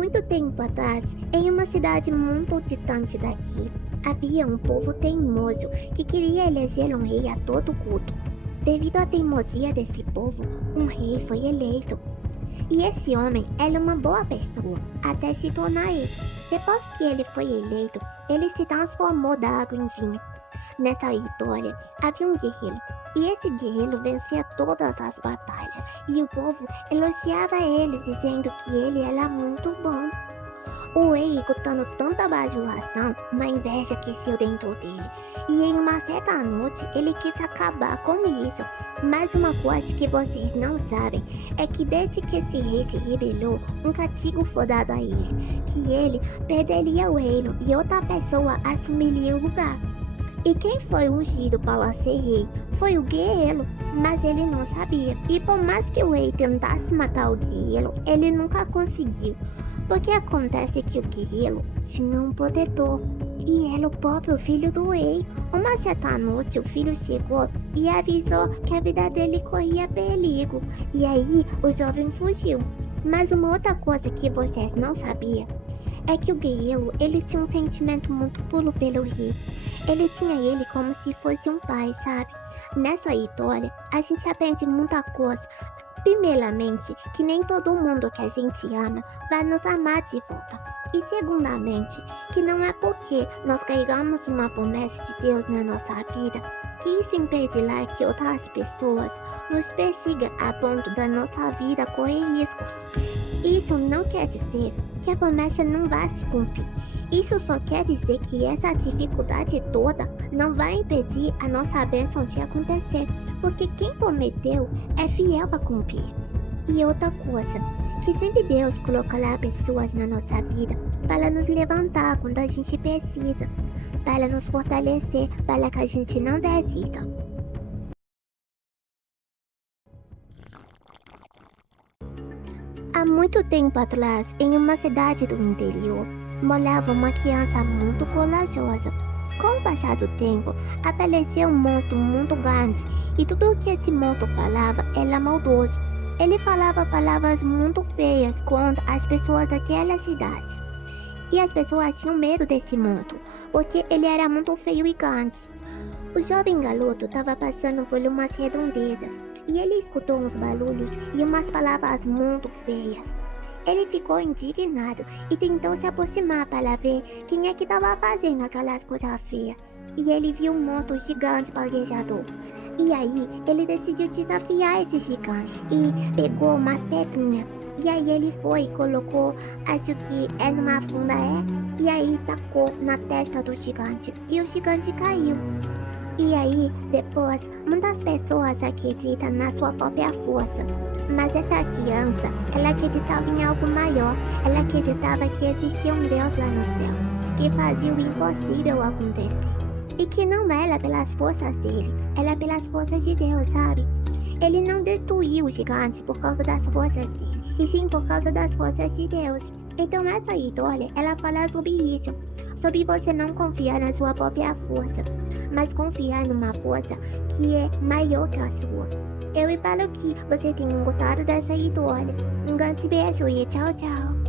muito tempo atrás, em uma cidade muito distante daqui, havia um povo teimoso que queria eleger um rei a todo custo. Devido à teimosia desse povo, um rei foi eleito. E esse homem era uma boa pessoa, até se tornar rei. Depois que ele foi eleito, ele se transformou da água em vinho. Nessa história, havia um guerreiro, e esse guerreiro vencia todas as batalhas, e o povo elogiava ele, dizendo que ele era muito bom. O rei, escutando tanta bajulação, uma inveja aqueceu dentro dele, e em uma certa noite ele quis acabar com isso. Mas uma coisa que vocês não sabem é que desde que esse rei se rebelou, um castigo foi dado a ele, que ele perderia o reino e outra pessoa assumiria o lugar. E quem foi ungido para ser rei foi o guerreiro, mas ele não sabia. E por mais que o rei tentasse matar o guerreiro, ele nunca conseguiu. Porque acontece que o guerreiro tinha um protetor, e era o próprio filho do rei. Uma certa noite o filho chegou e avisou que a vida dele corria perigo, e aí o jovem fugiu. Mas uma outra coisa que vocês não sabiam é que o guerreiro, ele tinha um sentimento muito puro pelo rei. Ele tinha ele como se fosse um pai, sabe? Nessa história, a gente aprende muita coisa. Primeiramente, que nem todo mundo que a gente ama vai nos amar de volta. E segundamente, que não é porque nós carregamos uma promessa de Deus na nossa vida que isso impedirá que outras pessoas nos persigam a ponto da nossa vida correr riscos. Isso não quer dizer que a promessa não vai se cumprir. Isso só quer dizer que essa dificuldade toda não vai impedir a nossa bênção de acontecer, porque quem prometeu é fiel para cumprir. E outra coisa, que sempre Deus colocará pessoas na nossa vida para nos levantar quando a gente precisa, para nos fortalecer, para que a gente não desista. Há muito tempo atrás, em uma cidade do interior, morava uma criança muito corajosa. Com o passar do tempo, apareceu um monstro muito grande, e tudo o que esse monstro falava era maldoso. Ele falava palavras muito feias contra as pessoas daquela cidade. E as pessoas tinham medo desse monstro, porque ele era muito feio e grande. O jovem garoto estava passando por umas redondezas, e ele escutou uns barulhos e umas palavras muito feias. Ele ficou indignado e tentou se aproximar para ver quem é que estava fazendo aquelas coisas feias. E ele viu um monstro gigante paguejador. E aí ele decidiu desafiar esse gigante e pegou umas pedrinhas. E aí ele foi e colocou, acho que é numa funda, e aí tacou na testa do gigante. E o gigante caiu. E aí, depois, muitas pessoas acreditam na sua própria força. Mas essa criança, ela acreditava em algo maior. Ela acreditava que existia um Deus lá no céu, que fazia o impossível acontecer. E que não era pelas forças dele, era pelas forças de Deus, sabe? Ele não destruiu o gigante por causa das forças dele, e sim por causa das forças de Deus. Então essa história, ela fala sobre isso. Sobre você não confiar na sua própria força, mas confiar numa força que é maior que a sua. Eu espero que você tenha gostado dessa história. Um grande beijo e tchau, tchau.